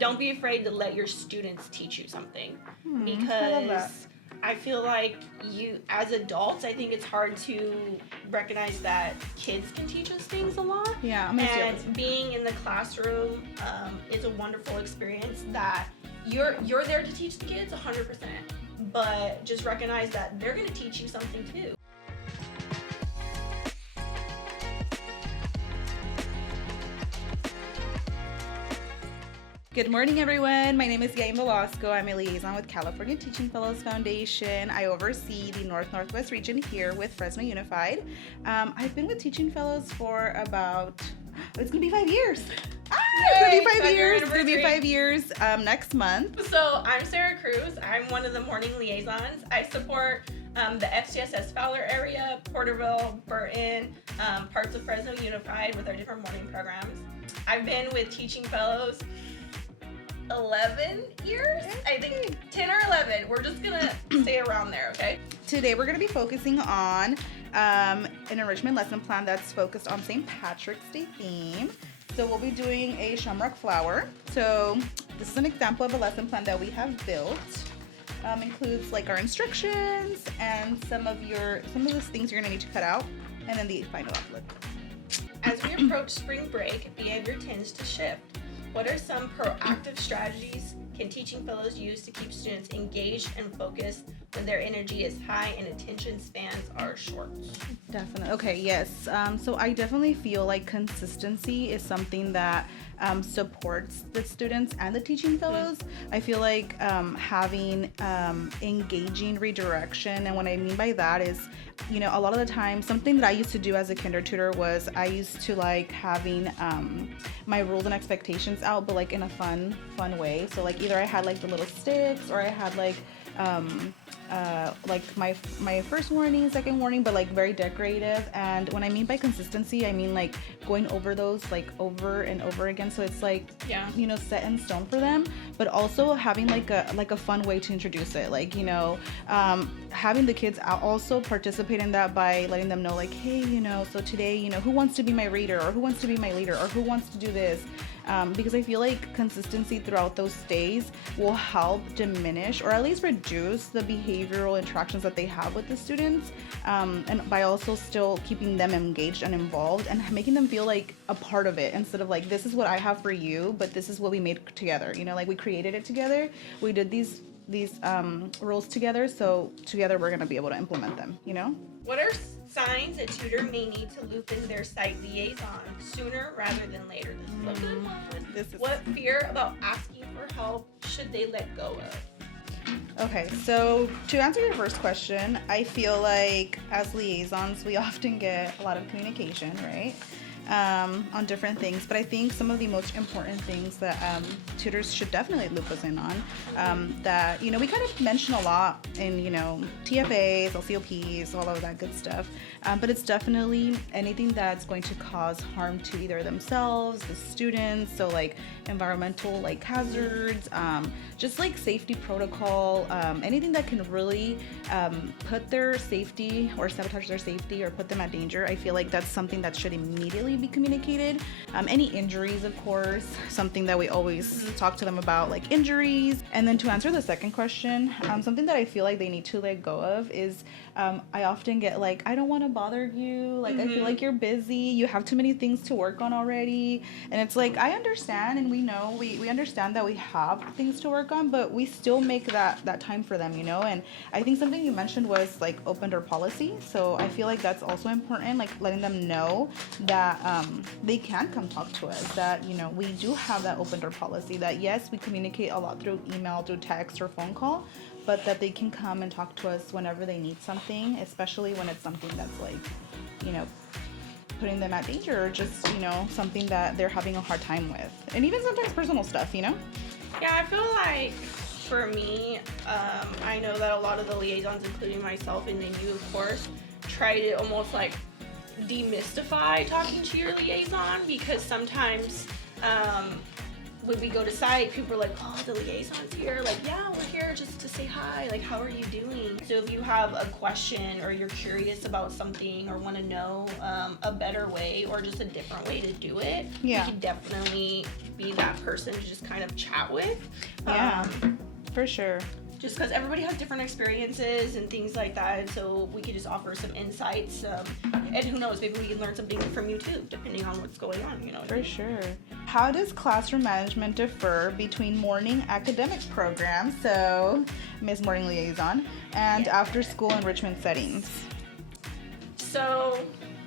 don't be afraid to let your students teach you something. I love that. Because I feel like you, as adults, I think it's hard to recognize that kids can teach us things a lot. Yeah, I'm And being in the classroom is a wonderful experience that you're there to teach the kids 100%. But just recognize that they're going to teach you something too. Good morning, everyone. My name is Yain and I'm a liaison with California Teaching Fellows Foundation. I oversee the Northwest region here with Fresno Unified. I've been with Teaching Fellows for about, it's going to be 5 years. It's going to be 5 years. It's going to be 5 years next month. So I'm Sarah Cruz. I'm one of the morning liaisons. I support the FCSS Fowler area, Porterville, Burton, parts of Fresno Unified with our different morning programs. I've been with Teaching Fellows 11 years, I think 10 or 11. We're just gonna stay around there, okay? Today we're gonna be focusing on an enrichment lesson plan that's focused on St. Patrick's Day theme. So we'll be doing a shamrock flower. So this is an example of a lesson plan that we have built. Includes like our instructions and some of the things you're gonna need to cut out, and then the final outlook. As we approach spring break, behavior tends to shift. What are some proactive strategies can Teaching Fellows use to keep students engaged and focused when their energy is high and attention spans are short? Definitely. Okay, yes. So I definitely feel like consistency is something that supports the students and the Teaching Fellows. I feel like having engaging redirection, and what I mean by that is, you know, a lot of the time, something that I used to do as a kinder tutor was I used to like having my rules and expectations out, but like in a fun way. So like either I had like the little sticks, or I had like my first warning, second warning, but like very decorative. And when I mean by consistency, I mean like going over those like over and over again. So it's like, you know, set in stone for them, but also having like a fun way to introduce it. Like, you know, having the kids also participate in that by letting them know like, hey, you know, so today, you know, who wants to be my reader, or who wants to be my leader, or who wants to do this? Because I feel like consistency throughout those days will help diminish or at least reduce the behavioral interactions that they have with the students, and by also still keeping them engaged and involved and making them feel like a part of it, instead of like, this is what I have for you, but this is what we made together. You know, like we created it together. We did these rules together, so together we're going to be able to implement them, you know? What are signs a tutor may need to loop in their site liaison sooner rather than later? This is a good one. What fear about asking for help should they let go of? Okay, so to answer your first question, I feel like as liaisons, we often get a lot of communication, right? On different things, but I think some of the most important things that tutors should definitely loop us in on, that, you know, we kind of mention a lot in, you know, TFAs, LCOPs, all of that good stuff, but it's definitely anything that's going to cause harm to either themselves, the students, so like environmental like hazards, just like safety protocol, anything that can really put their safety or sabotage their safety or put them at danger. I feel like that's something that should immediately be communicated. Any injuries, of course, something that we always talk to them about, like injuries. And then to answer the second question, something that I feel like they need to let go of is, I often get like, I don't want to bother you, like I feel like you're busy, you have too many things to work on already. And it's like, I understand, and we know, we understand that we have things to work on, but we still make that time for them, you know? And I think something you mentioned was like open door policy. So I feel like that's also important, like letting them know that they can come talk to us, that, you know, we do have that open door policy, that yes, we communicate a lot through email, through text or phone call, but that they can come and talk to us whenever they need something, especially when it's something that's like, you know, putting them at danger, or just, you know, something that they're having a hard time with. And even sometimes personal stuff, you know? Yeah, I feel like for me, I know that a lot of the liaisons, including myself and then you, of course, try to almost like demystify talking to your liaison, because sometimes when we go to site, people are like, oh, the liaison's here. Like, yeah, we're here just to say hi. Like, how are you doing? So if you have a question or you're curious about something or want to know a better way or just a different way to do it, you can definitely be that person to just kind of chat with. Yeah, for sure. Just because everybody has different experiences and things like that, and so we could just offer some insights, and who knows, maybe we can learn something from you too, depending on what's going on, you know. For sure. How does classroom management differ between morning academic programs, so Miss Morning Liaison, and after school enrichment settings? So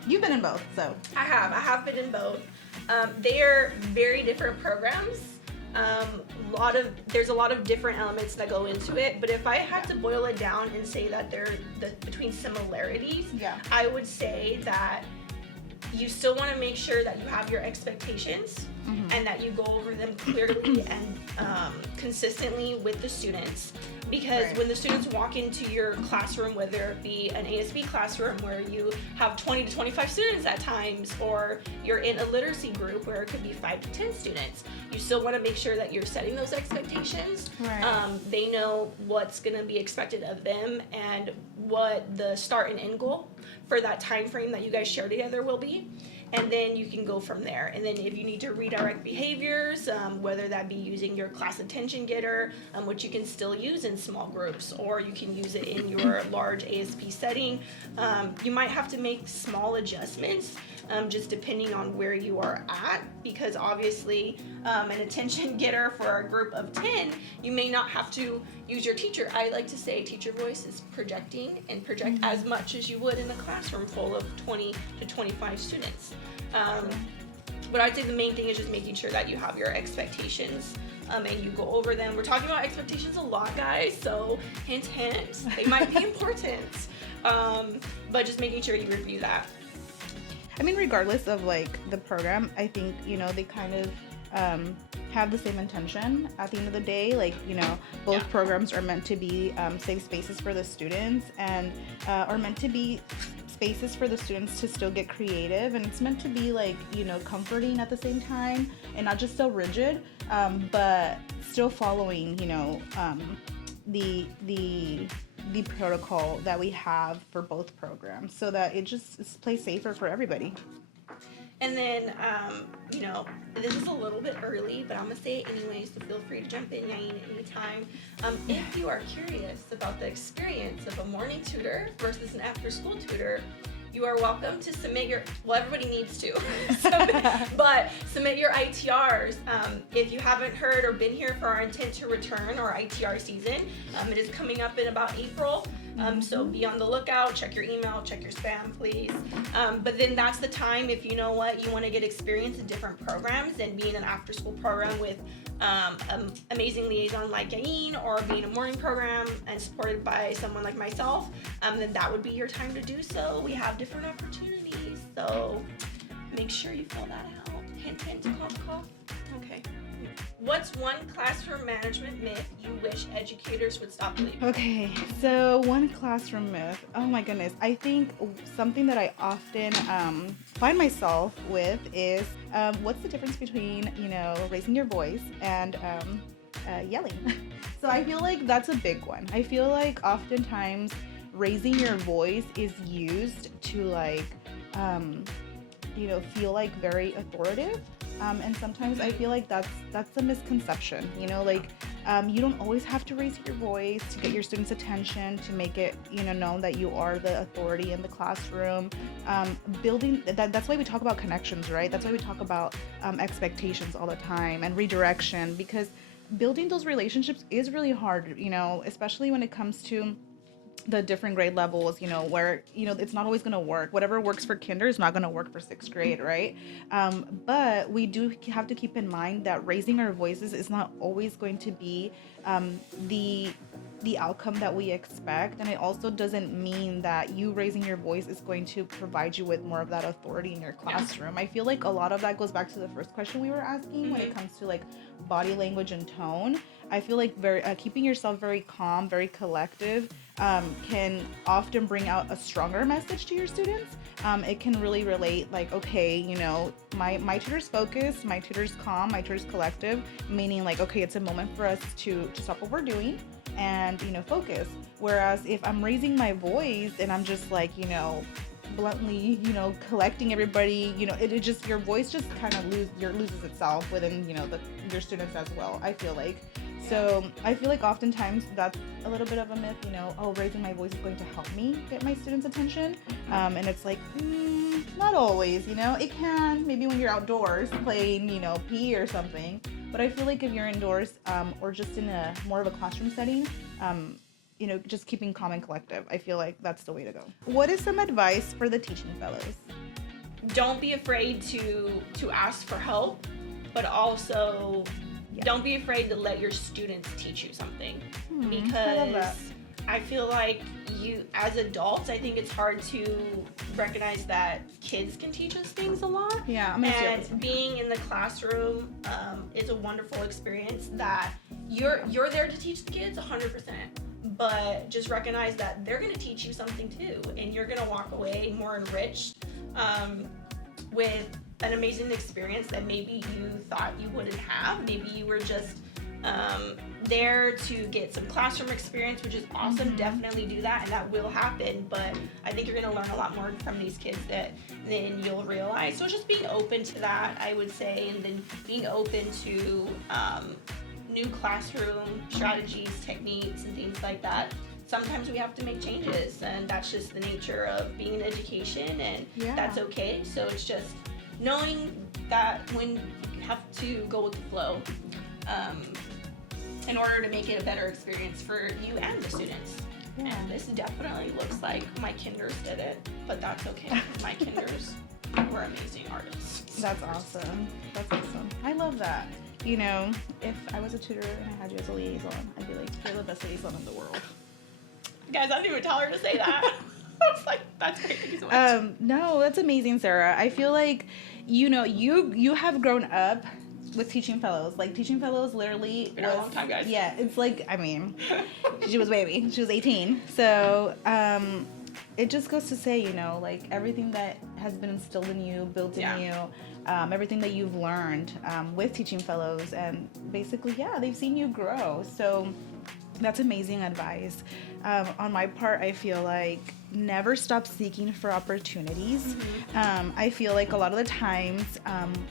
you've been in both, so I have been in both. They are very different programs. There's a lot of different elements that go into it, but if I had to boil it down and say that between similarities, I would say that you still want to make sure that you have your expectations and that you go over them clearly and consistently with the students. Because when the students walk into your classroom, whether it be an ASB classroom where you have 20 to 25 students at times, or you're in a literacy group where it could be 5 to 10 students, you still want to make sure that you're setting those expectations. They know what's going to be expected of them and what the start and end goal for that time frame that you guys share together will be. And then you can go from there. And then if you need to redirect behaviors, whether that be using your class attention getter, which you can still use in small groups, or you can use it in your large ASP setting, you might have to make small adjustments just depending on where you are at, because obviously an attention getter for a group of 10, you may not have to use your teacher. I like to say teacher voice is projecting, and project as much as you would in a classroom full of 20 to 25 students. But I'd say the main thing is just making sure that you have your expectations and you go over them. We're talking about expectations a lot, guys, so hint, hint, they might be important, but just making sure you review that. I mean, regardless of like the program, I think, you know, they kind of have the same intention at the end of the day. Like, you know, both programs are meant to be safe spaces for the students, and are meant to be spaces for the students to still get creative, and it's meant to be like, you know, comforting at the same time, and not just so rigid, but still following, you know, the protocol that we have for both programs, so that it just plays safer for everybody. And then, you know, this is a little bit early, but I'm going to say it anyway, so feel free to jump in, Yain, anytime. If you are curious about the experience of a morning tutor versus an after-school tutor, you are welcome to submit your, well, everybody needs to, but submit your ITRs. If you haven't heard or been here for our intent to return, or ITR season, it is coming up in about April. So be on the lookout, check your email, check your spam, please. But then that's the time, if you know what, you want to get experience in different programs and be in an after school program with an amazing liaison like Yain, or being a morning program and supported by someone like myself, then that would be your time to do so. We have different opportunities, so make sure you fill that out. Hint, hint, cough, cough. Okay. What's one classroom management myth you wish educators would stop believing? Okay, so one classroom myth. Oh my goodness. I think something that I often find myself with is what's the difference between, you know, raising your voice and yelling? So I feel like that's a big one. I feel like oftentimes raising your voice is used to like, you know, feel like very authoritative. And sometimes I feel like that's a misconception, you know, like you don't always have to raise your voice to get your students' attention, to make it, you know, known that you are the authority in the classroom. Building that's why we talk about connections, right? That's why we talk about expectations all the time, and redirection, because building those relationships is really hard, you know, especially when it comes to the different grade levels, you know, where, you know, it's not always going to work. Whatever works for kinder is not going to work for 6th grade, right? But we do have to keep in mind that raising our voices is not always going to be the the outcome that we expect. And it also doesn't mean that you raising your voice is going to provide you with more of that authority in your classroom. I feel like a lot of that goes back to the first question we were asking when it comes to like body language and tone. I feel like keeping yourself very calm, very collective, can often bring out a stronger message to your students. It can really relate, like, okay, you know, my tutor's focused, my tutor's calm, my tutor's collective, meaning like, okay, it's a moment for us to stop what we're doing and, you know, focus. Whereas if I'm raising my voice and I'm just like, you know, bluntly, you know, collecting everybody, you know, it just, your voice just kind of loses itself within, you know, your students as well, I feel like. So I feel like oftentimes that's a little bit of a myth, you know, oh, raising my voice is going to help me get my students' attention. And it's like, not always, you know, it can, maybe when you're outdoors playing, you know, PE or something. But I feel like if you're indoors or just in a more of a classroom setting, you know, just keeping calm and collective, I feel like that's the way to go. What is some advice for the teaching fellows? Don't be afraid to ask for help, but also don't be afraid to let your students teach you something. Because I feel like you, as adults, I think it's hard to recognize that kids can teach us things a lot. Yeah, and being in the classroom is a wonderful experience that you're there to teach the kids 100%. But just recognize that they're going to teach you something too, and you're going to walk away more enriched with an amazing experience that maybe you thought you wouldn't have. Maybe you were just there to get some classroom experience, which is awesome. Definitely do that, and that will happen. But I think you're going to learn a lot more from these kids than you'll realize. So just being open to that, I would say, and then being open to new classroom strategies, techniques, and things like that. Sometimes we have to make changes, and that's just the nature of being in education, and that's okay. So it's just knowing that when you have to go with the flow in order to make it a better experience for you and the students. And this definitely looks like my kinders did it, but that's okay. My kinders were amazing artists. That's awesome. That's awesome. I love that. You know, if I was a tutor and I had you as a liaison, I'd be like, you're the best liaison in the world. Guys, I didn't even tell her to say that. I was like, that's great. Thank you so much. No, that's amazing, Sarah. I feel like, you know, you have grown up with teaching fellows. Like, teaching fellows literally Been a long time, guys. Yeah, it's like, I mean, she was baby. She was 18. So, it just goes to say, you know, like, everything that has been instilled in you, built in you, everything that you've learned with teaching fellows, and basically, they've seen you grow. So that's amazing advice. On my part, I feel like never stop seeking for opportunities. I feel like a lot of the times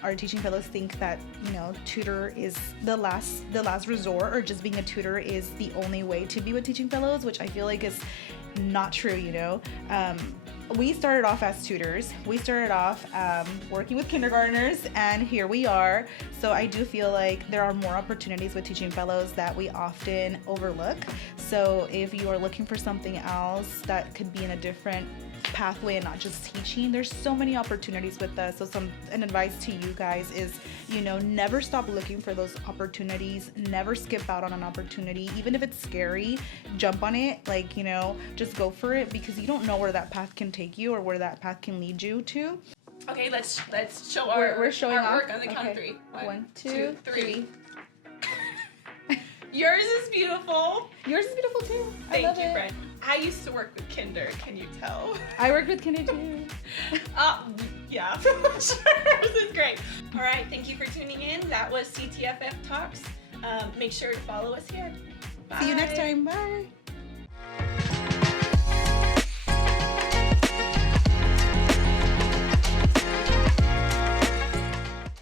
our teaching fellows think that, you know, tutor is the last resort, or just being a tutor is the only way to be with teaching fellows, which I feel like is not true, you know. We started off as tutors. We started off working with kindergartners, and here we are. So I do feel like there are more opportunities with teaching fellows that we often overlook. So if you are looking for something else that could be in a different pathway and not just teaching, there's so many opportunities with us. So an advice to you guys is, you know, never stop looking for those opportunities. Never skip out on an opportunity, even if it's scary. Jump on it, like, you know, just go for it, because you don't know where that path can take you or where that path can lead you to. Okay, let's show we're showing our work on the count of three. One, two, three. Yours is beautiful. Yours is beautiful too. I love it. Friend. I used to work with kinder, can you tell? I worked with kinder too. Yeah, sure. This is great. All right, thank you for tuning in. That was CTFF Talks. Make sure to follow us here. Bye. See you next time. Bye.